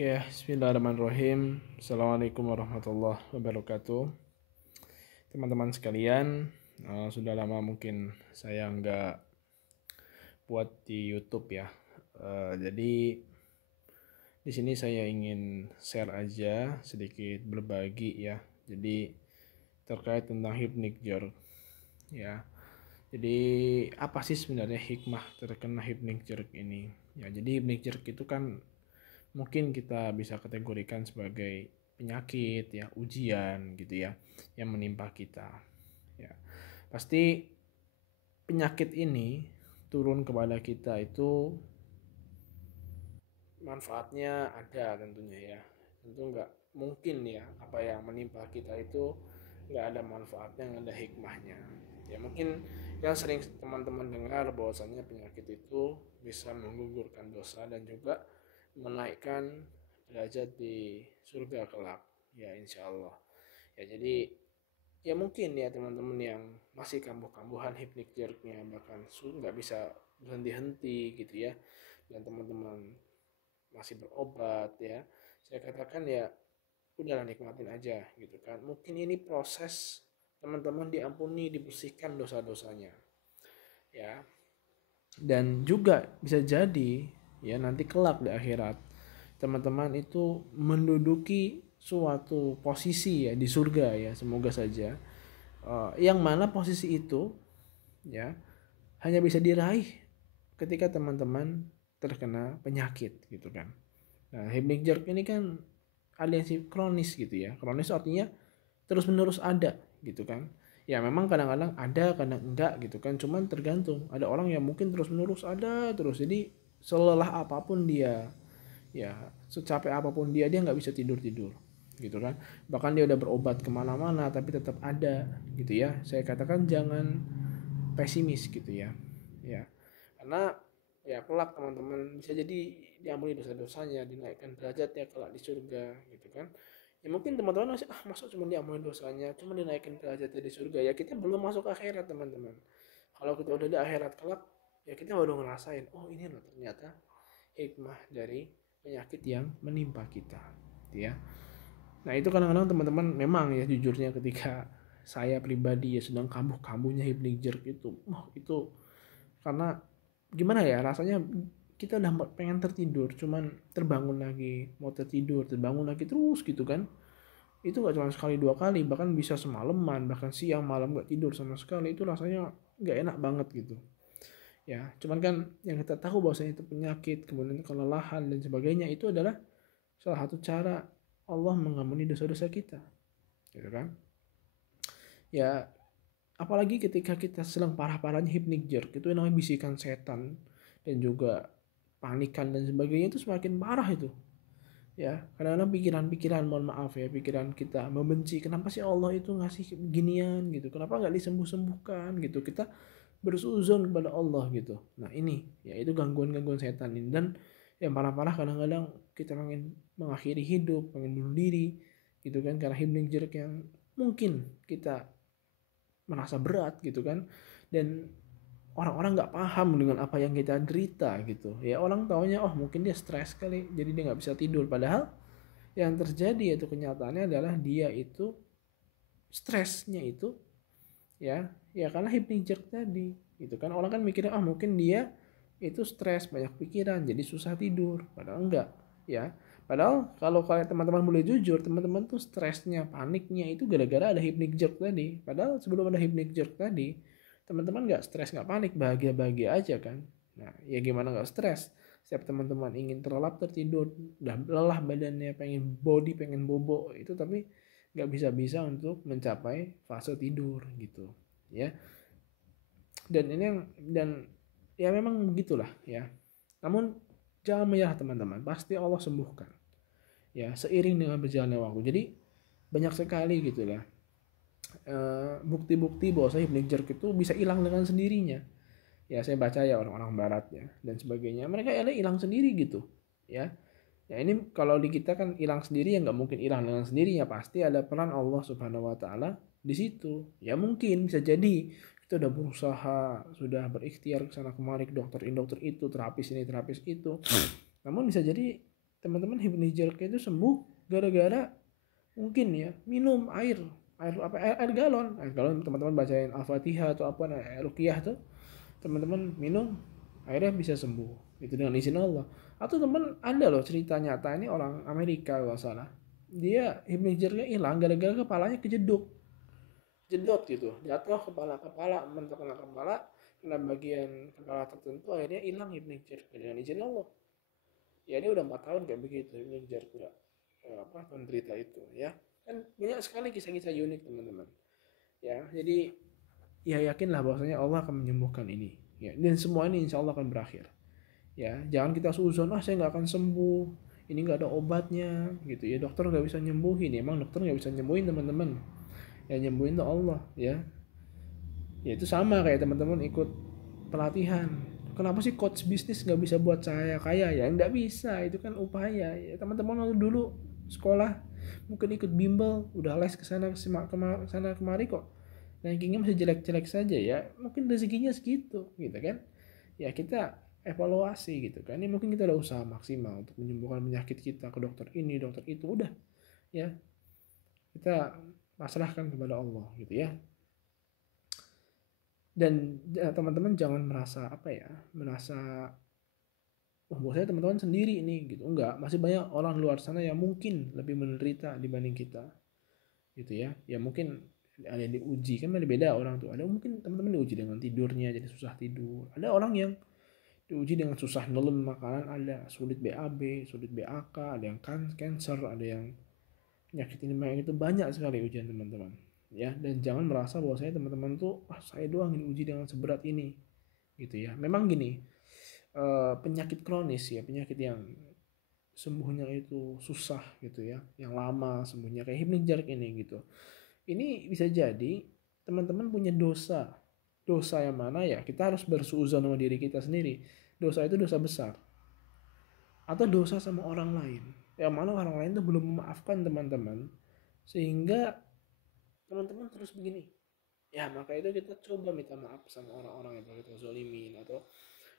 Oke, bismillahirrahmanirrahim. Assalamualaikum warahmatullahi wabarakatuh. Teman-teman sekalian, sudah lama mungkin saya nggak buat di YouTube ya. Jadi di sini saya ingin share aja sedikit berbagi ya. Jadi terkait tentang hypnic jerk ya. Jadi apa sih sebenarnya hikmah terkena hypnic jerk ini? Ya, jadi hypnic jerk itu kan mungkin kita bisa kategorikan sebagai penyakit ya, ujian gitu ya yang menimpa kita ya. Pasti penyakit ini turun kepada kita itu manfaatnya ada tentunya ya. Tentu nggak mungkin ya apa yang menimpa kita itu nggak ada manfaatnya, nggak ada hikmahnya ya. Mungkin yang sering teman-teman dengar bahwasanya penyakit itu bisa menggugurkan dosa dan juga menaikkan derajat di surga kelak ya, insya Allah ya. Jadi ya mungkin ya teman-teman yang masih kambuh-kambuhan hypnic jerknya, bahkan nggak bisa berhenti-henti gitu ya, dan teman-teman masih berobat ya, saya katakan ya udahlah, nikmatin aja gitu kan. Mungkin ini proses teman-teman diampuni, dibersihkan dosa-dosanya ya. Dan juga bisa jadi ya nanti kelak di akhirat teman-teman itu menduduki suatu posisi ya di surga ya, semoga saja. Yang mana posisi itu ya hanya bisa diraih ketika teman-teman terkena penyakit gitu kan. Nah, hypnic jerk ini kan aliansi kronis gitu ya. Kronis artinya terus menerus ada gitu kan. Ya memang kadang-kadang ada, kadang enggak gitu kan. Cuman tergantung. Ada orang yang mungkin terus menerus ada terus. Jadi selelah apapun dia, ya secapek apapun dia nggak bisa tidur gitu kan. Bahkan dia udah berobat kemana-mana tapi tetap ada gitu ya. Saya katakan jangan pesimis gitu ya. Ya, karena ya kelak teman-teman bisa jadi diampuni dosa-dosanya, dinaikkan derajatnya kelak di surga gitu kan. Ya mungkin teman-teman masih masuk cuma diampuni dosanya, cuma dinaikkan derajatnya di surga ya. Kita belum masuk akhirat teman-teman. Kalau kita udah di akhirat kelak ya kita baru ngerasain, oh ini loh ternyata hikmah dari penyakit yang menimpa kita gitu ya. Nah itu kadang-kadang teman-teman memang ya jujurnya ketika saya pribadi ya sedang kambuh-kambuhnya hypnic jerk itu, itu karena gimana ya rasanya, kita udah pengen tertidur cuman terbangun lagi, mau tertidur terbangun lagi terus gitu kan. Itu gak cuma sekali dua kali, bahkan bisa semalaman, bahkan siang malam gak tidur sama sekali. Itu rasanya gak enak banget gitu ya. Cuman kan yang kita tahu bahwasanya itu penyakit, kemudian kelelahan dan sebagainya, itu adalah salah satu cara Allah mengampuni dosa-dosa kita gitu kan ya. Apalagi ketika kita sedang parah-parahnya hypnic jerk, itu namanya bisikan setan dan juga panikan dan sebagainya, itu semakin parah itu ya. Kadang-kadang pikiran-pikiran, mohon maaf ya, pikiran kita membenci, kenapa sih Allah itu ngasih ginian gitu, kenapa nggak disembuh-sembuhkan gitu, kita bersuzon kepada Allah gitu. Nah ini ya itu gangguan-gangguan setan ini. Dan yang parah-parah kadang-kadang kita pengen mengakhiri hidup, pengen bunuh diri gitu kan, karena hypnic jerk yang mungkin kita merasa berat gitu kan. Dan orang-orang nggak paham dengan apa yang kita derita gitu ya. Orang taunya oh mungkin dia stres kali jadi dia nggak bisa tidur, padahal yang terjadi itu kenyataannya adalah dia itu stresnya itu ya karena hypnic jerk tadi gitu kan. Orang kan mikirnya oh mungkin dia itu stres, banyak pikiran jadi susah tidur, padahal enggak ya. Padahal kalau kalian teman-teman boleh jujur, teman-teman tuh stresnya, paniknya itu gara-gara ada hypnic jerk tadi. Padahal sebelum ada hypnic jerk tadi teman-teman nggak stres, nggak panik, bahagia-bahagia aja kan. Nah ya gimana nggak stres, setiap teman-teman ingin terlelap tertidur, udah lelah badannya, pengen body, pengen bobo itu, tapi nggak bisa-bisa untuk mencapai fase tidur gitu ya. Dan ini yang, dan ya memang begitulah ya. Namun jangan menyerah teman-teman, pasti Allah sembuhkan ya seiring dengan berjalannya waktu. Jadi banyak sekali gitu lah bukti-bukti bahwa hypnic jerk itu bisa hilang dengan sendirinya ya. Saya baca ya orang-orang barat ya dan sebagainya, mereka ada hilang sendiri gitu ya. Ya ini kalau di kita kan hilang sendiri ya, nggak mungkin hilang dengan sendirinya, pasti ada peran Allah Subhanahu Wa Taala di situ ya. Mungkin bisa jadi kita udah berusaha, sudah berikhtiar ke sana kemari, ke dokter ini dokter itu, terapis ini terapis itu, namun bisa jadi teman-teman Ibnu Jarq itu sembuh gara-gara mungkin ya minum air galon teman-teman bacain Al-Fatihah atau apa ruqyah tuh, teman-teman minum akhirnya bisa sembuh itu dengan izin Allah. Atau teman ada loh cerita nyata, ini orang Amerika kalau salah, dia Ibnu Jarqnya hilang gara-gara kepalanya jedot gitu, jatuh kepala kepala mentok kena kepala, kena bagian kepala tertentu, akhirnya hilang Ibnu Jarq dengan izin Allah. Ya dia udah 4 tahun kayak begitu Ibnu Jarq udah menderita itu ya. Kan banyak sekali kisah-kisah unik teman-teman ya. Jadi ya yakinlah bahwasanya Allah akan menyembuhkan ini ya, dan semua ini insya Allah akan berakhir ya. Jangan kita suzon, saya nggak akan sembuh, ini nggak ada obatnya gitu ya, dokter nggak bisa nyembuhin. Emang dokter nggak bisa nyembuhin teman-teman, yang nyembuhin itu Allah ya. Ya itu sama kayak teman-teman ikut pelatihan, kenapa sih coach bisnis nggak bisa buat saya kaya? Ya nggak bisa, itu kan upaya ya. Teman-teman waktu dulu sekolah mungkin ikut bimbel, udah les kesana kesana kemari kok rankingnya masih jelek-jelek saja ya, mungkin rezekinya segitu gitu kan ya. Kita evaluasi gitu kan, ini mungkin kita udah usaha maksimal untuk menyembuhkan penyakit kita ke dokter ini dokter itu, udah ya kita pasrahkan kepada Allah gitu ya. Dan teman-teman jangan merasa merasa bahwasanya teman-teman sendiri ini gitu, enggak, masih banyak orang luar sana yang mungkin lebih menderita dibanding kita gitu ya. Ya mungkin ada yang diuji, kan beda orang tuh, ada mungkin teman-teman diuji dengan tidurnya jadi susah tidur, ada orang yang diuji dengan susah nelen makanan, ada sulit BAB, sulit BAK, ada yang cancer, ada yang penyakit ini yang itu, banyak sekali ujian teman-teman ya. Dan jangan merasa bahwa saya teman-teman tuh saya doang yang diuji dengan seberat ini gitu ya. Memang gini, penyakit kronis ya, penyakit yang sembuhnya itu susah gitu ya, yang lama sembuhnya kayak Ibnu Jarq ini gitu, ini bisa jadi teman-teman punya dosa yang mana ya kita harus bersuuzon sama diri kita sendiri. Dosa itu dosa besar, atau dosa sama orang lain yang mana orang lain tuh belum memaafkan teman-teman, sehingga teman-teman terus begini ya. Maka itu kita coba minta maaf sama orang-orang yang kita zolimin, atau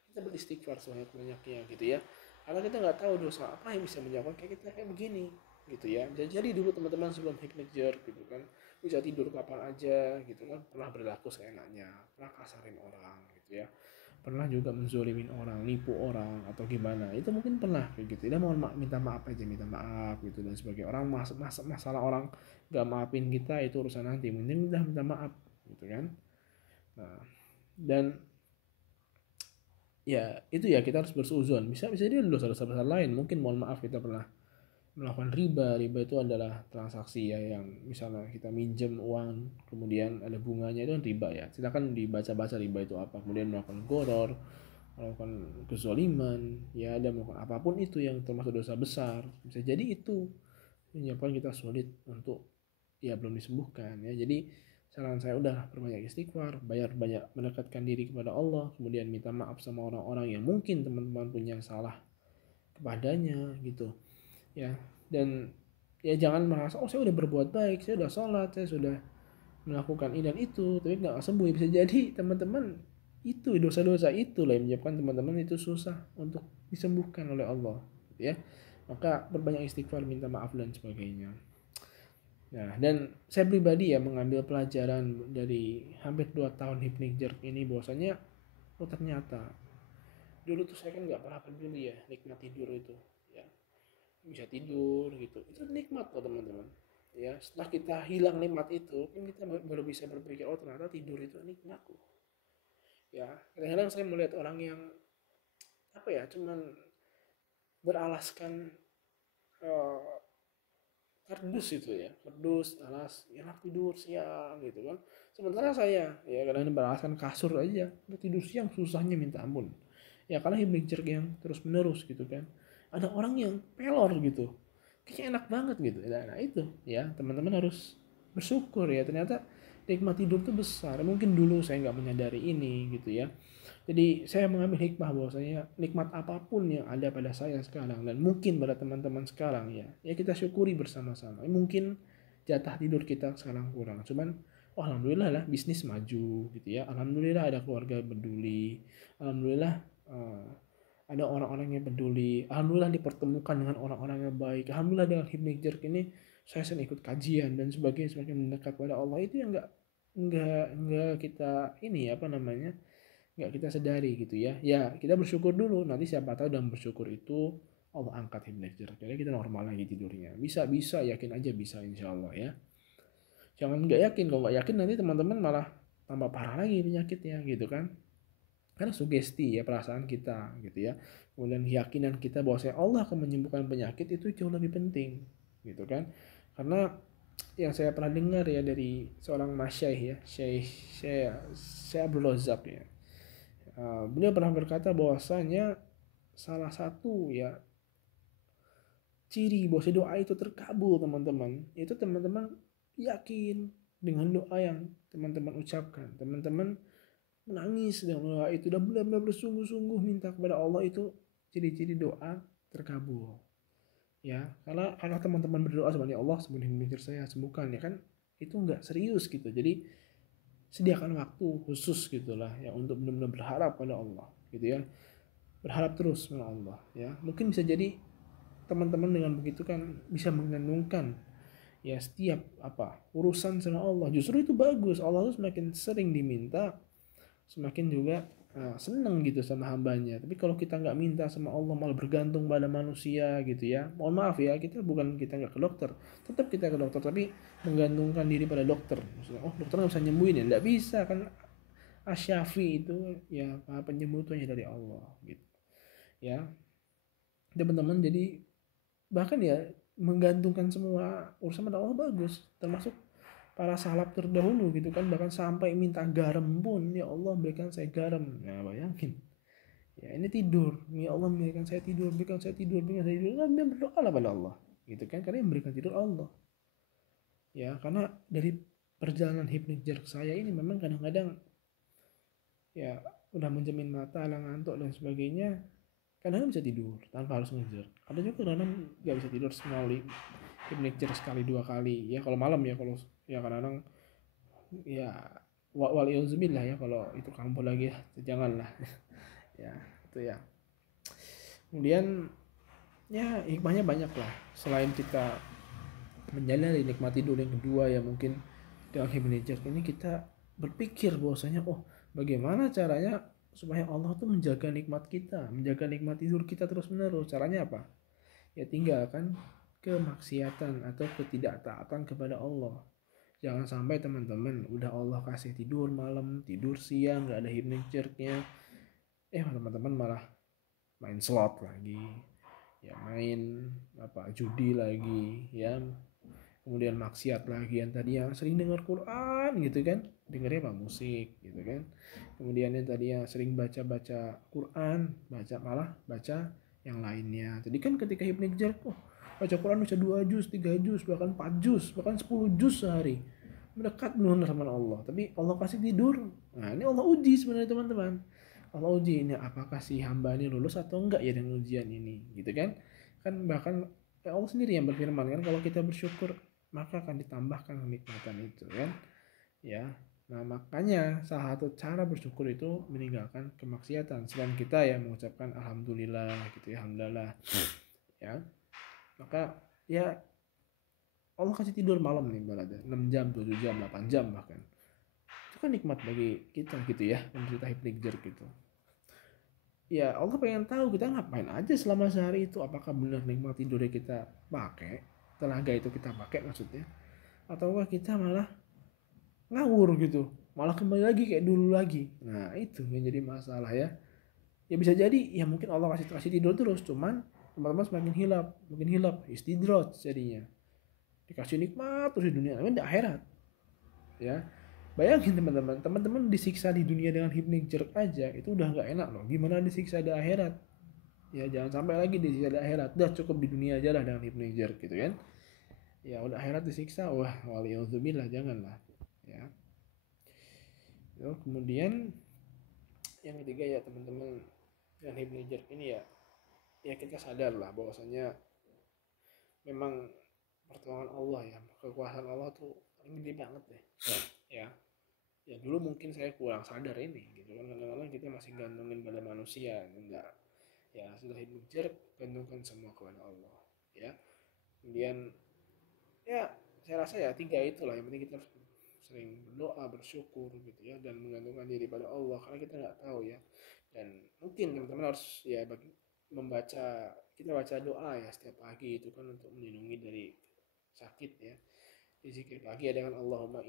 kita beristighfar sebanyak-banyaknya gitu ya. Karena kita nggak tahu dosa apa yang bisa menyebabkan kayak kita kayak begini gitu ya. Jadi dulu teman-teman sebelum hipnotizer gitu kan, bisa tidur kapan aja gitu kan, pernah berlaku seenaknya, pernah kasarin orang gitu ya, pernah juga menzolimin orang, nipu orang atau gimana, itu mungkin pernah kayak gitu. Dia mohon minta maaf aja, minta maaf gitu. Dan sebagai orang masalah orang gak maafin kita itu urusan nanti, mending udah minta maaf gitu kan. Nah, dan ya itu ya, kita harus bersuuzon. Bisa dia dosa-dosa besar lain, mungkin mohon maaf kita pernah melakukan riba. Riba itu adalah transaksi ya, yang misalnya kita minjem uang kemudian ada bunganya, itu kan riba ya. Silakan dibaca-baca riba itu apa. Kemudian melakukan goror, melakukan kezaliman ya, ada melakukan apapun itu yang termasuk dosa besar, bisa jadi itu menyebabkan kita sulit untuk ya belum disembuhkan ya. Jadi saran saya udah perbanyak istighfar, banyak mendekatkan diri kepada Allah, kemudian minta maaf sama orang-orang yang mungkin teman-teman punya salah kepadanya gitu ya. Dan ya jangan merasa saya udah berbuat baik, saya udah sholat, saya sudah melakukan ini dan itu, tapi nggak sembuh. Bisa jadi teman-teman itu dosa-dosa itu lah yang menyebabkan teman-teman itu susah untuk disembuhkan oleh Allah ya. Maka berbanyak istighfar, minta maaf dan sebagainya. Nah, dan saya pribadi ya mengambil pelajaran dari hampir 2 tahun hipnotizer ini, bahwasanya ternyata dulu tuh saya kan nggak pernah peduli ya nikmat tidur itu ya, bisa tidur gitu itu nikmat loh teman-teman ya. Setelah kita hilang nikmat itu kan kita baru bisa berpikir, oh ternyata tidur itu nikmat loh ya. Kadang-kadang saya melihat orang yang cuman beralaskan uh, kardus itu ya, kardus alas enak tidur siang gitu kan. Sementara saya ya kadang-kadang beralaskan kasur aja udah tidur siang susahnya minta ampun ya, karena hipnotizer yang terus menerus gitu kan. Ada orang yang pelor gitu kayaknya enak banget gitu. Nah itu ya, teman-teman harus bersyukur ya, ternyata nikmat tidur tuh besar. Mungkin dulu saya nggak menyadari ini gitu ya. Jadi saya mengambil hikmah bahwasanya nikmat apapun yang ada pada saya sekarang dan mungkin pada teman-teman sekarang ya kita syukuri bersama-sama. Mungkin jatah tidur kita sekarang kurang, cuman alhamdulillah lah bisnis maju gitu ya. Alhamdulillah ada keluarga peduli. Alhamdulillah ada orang-orang yang peduli, alhamdulillah dipertemukan dengan orang-orang yang baik, alhamdulillah dengan hypnic jerk ini saya sering ikut kajian dan sebagainya, semakin mendekat pada Allah. Itu yang nggak kita ini apa namanya, nggak kita sadari gitu ya. Ya kita bersyukur dulu, nanti siapa tahu dalam bersyukur itu Allah angkat hypnic jerk, jadi kita normal lagi tidurnya. Bisa yakin aja bisa, insya Allah ya. Jangan nggak yakin, kalau nggak yakin nanti teman-teman malah tambah parah lagi penyakitnya gitu kan. Karena sugesti ya perasaan kita gitu ya. Kemudian keyakinan kita bahwa Allah akan menyembuhkan penyakit itu jauh lebih penting gitu kan. Karena yang saya pernah dengar ya dari seorang masyaikh ya, Syekh Abdul Razak ya. Beliau pernah berkata bahwasanya salah satu ya ciri bahwa doa itu terkabul teman-teman, itu teman-teman yakin dengan doa yang teman-teman ucapkan, teman-teman menangis dengan doa itu dan benar-benar bersungguh-sungguh minta kepada Allah, itu ciri-ciri doa terkabul ya. Karena kalau teman-teman berdoa sebenarnya Allah sembuhin saya, sembuhkan ya kan, itu enggak serius gitu. Jadi sediakan waktu khusus gitulah ya untuk benar-benar berharap pada Allah gitu ya, berharap terus pada Allah ya. Mungkin bisa jadi teman-teman dengan begitu kan bisa menggantungkan ya setiap urusan sama Allah. Justru itu bagus, Allah tuh semakin sering diminta semakin juga seneng gitu sama hambanya. Tapi kalau kita nggak minta sama Allah malah bergantung pada manusia gitu ya, mohon maaf ya, kita nggak ke dokter, tetap kita ke dokter, tapi menggantungkan diri pada dokter. Maksudnya, oh dokter nggak bisa nyembuhin ya, nggak bisa kan. Asyafi itu ya penyembuh itu hanya dari Allah gitu ya teman-teman. Jadi bahkan ya menggantungkan semua urusan pada Allah bagus, termasuk para salaf terdahulu gitu kan, bahkan sampai minta garam pun, ya Allah berikan saya garam. Nah bayangin ya, ini tidur, ya Allah berikan saya tidur, berikan saya tidur, nah, berdoa lah pada Allah gitu kan, karena yang memberikan tidur Allah ya. Karena dari perjalanan hypnic jerk saya ini memang kadang-kadang ya udah menjamin mata, lah ngantuk dan sebagainya, kadang bisa tidur tanpa harus ngejer. Ada juga kadang nggak bisa tidur sekali, hypnic jerk sekali 2 kali ya kalau malam ya. Kalau ya kadang ya waliuzubillah ya, kalau itu kambuh lagi ya janganlah ya itu ya. Kemudian ya hikmahnya banyak lah, selain kita menjalani nikmat tidur. Yang kedua ya mungkin dengan hypnic jerk ini kita berpikir bahwasanya oh bagaimana caranya supaya Allah tuh menjaga nikmat kita, menjaga nikmat tidur kita terus menerus. Caranya apa? Ya tinggalkan kemaksiatan atau ketidaktaatan kepada Allah. Jangan sampai teman-teman udah Allah kasih tidur malam, tidur siang, nggak ada hypnic jerknya, teman-teman malah main slot lagi, ya main judi lagi ya, kemudian maksiat lagi. Yang tadi yang sering dengar Quran gitu kan, dengarnya musik gitu kan. Kemudian yang tadi yang sering baca Quran, malah baca yang lainnya. Jadi kan ketika hypnic jerk, baca Quran bisa 2 juz, 3 juz, bahkan 4 juz, bahkan 10 juz sehari, mendekat benar sama Allah. Tapi Allah kasih tidur. Nah ini Allah uji sebenarnya teman-teman. Allah uji ini apakah si hamba ini lulus atau enggak ya dengan ujian ini gitu kan. Kan bahkan Allah sendiri yang berfirman kan, kalau kita bersyukur maka akan ditambahkan kenikmatan itu kan ya. Nah makanya salah satu cara bersyukur itu meninggalkan kemaksiatan. Selain kita ya mengucapkan alhamdulillah gitu ya, alhamdulillah ya, maka ya Allah kasih tidur malam nih berada 6 jam, 7 jam, 8 jam bahkan, itu kan nikmat bagi kita gitu ya, menderita hypnic jerk gitu. Ya Allah pengen tahu kita ngapain aja selama sehari itu, apakah benar nikmat tidurnya kita pakai, tenaga itu kita pakai maksudnya, ataukah kita malah ngawur gitu, malah kembali lagi kayak dulu lagi. Nah itu yang jadi masalah ya. Ya bisa jadi ya mungkin Allah kasih tidur terus, cuman teman-teman semakin hilap istidroj jadinya, dikasih nikmat terus di dunia tapi di akhirat ya. Bayangin teman-teman disiksa di dunia dengan hypnic jerk aja itu udah nggak enak loh, gimana disiksa di akhirat ya. Jangan sampai lagi disiksa di akhirat, udah cukup di dunia aja lah dengan hypnic jerk gitu kan ya. Udah akhirat disiksa, wah waliuzubillah, janganlah ya. Kemudian yang ketiga ya teman-teman, dengan hypnic jerk ini ya kita sadar lah bahwasanya memang pertolongan Allah ya, kekuasaan Allah tuh gede banget deh ya. Ya dulu mungkin saya kurang sadar ini gitu kan, kadang-kadang kita masih gantungin pada manusia, enggak Ya setelah hipnotizar, gantungkan semua kepada Allah. Ya, kemudian ya saya rasa ya tiga itulah yang penting kita harus sering berdoa, bersyukur gitu ya, dan menggantungkan diri pada Allah karena kita nggak tahu ya. Dan mungkin teman-teman harus ya membaca, kita baca doa ya setiap pagi itu kan untuk melindungi dari sakit ya. Di zikir pagi ada kan Allahumma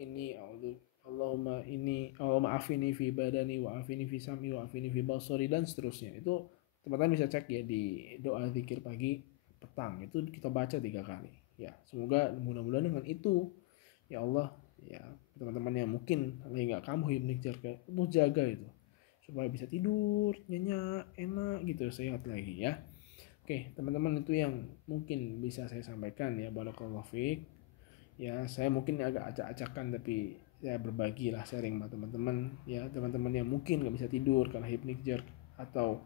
afini fi badani wa afini fi sami wa afini fi basari dan seterusnya. Itu teman-teman bisa cek ya di doa zikir pagi petang itu kita baca 3 kali ya. Semoga mudah-mudahan dengan itu ya Allah ya, teman-teman yang mungkin lagi nggak kamu hipnotis kamu jaga itu supaya bisa tidur nyenyak enak gitu, sehat lagi ya. Oke teman-teman, itu yang mungkin bisa saya sampaikan ya. Barakallahu fiik ya. Saya mungkin agak acak-acakan tapi ya berbagi lah sharing sama teman-teman ya. Teman-teman yang mungkin nggak bisa tidur karena hypnic atau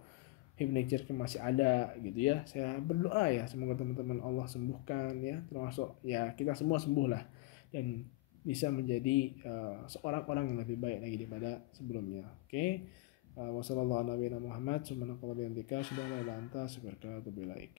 hypnic masih ada gitu ya, saya berdoa ya semoga teman-teman Allah sembuhkan ya, termasuk ya kita semua sembuh lah dan bisa menjadi seorang orang yang lebih baik lagi daripada sebelumnya. Oke. Wassalamualaikum warahmatullahi wabarakatuh.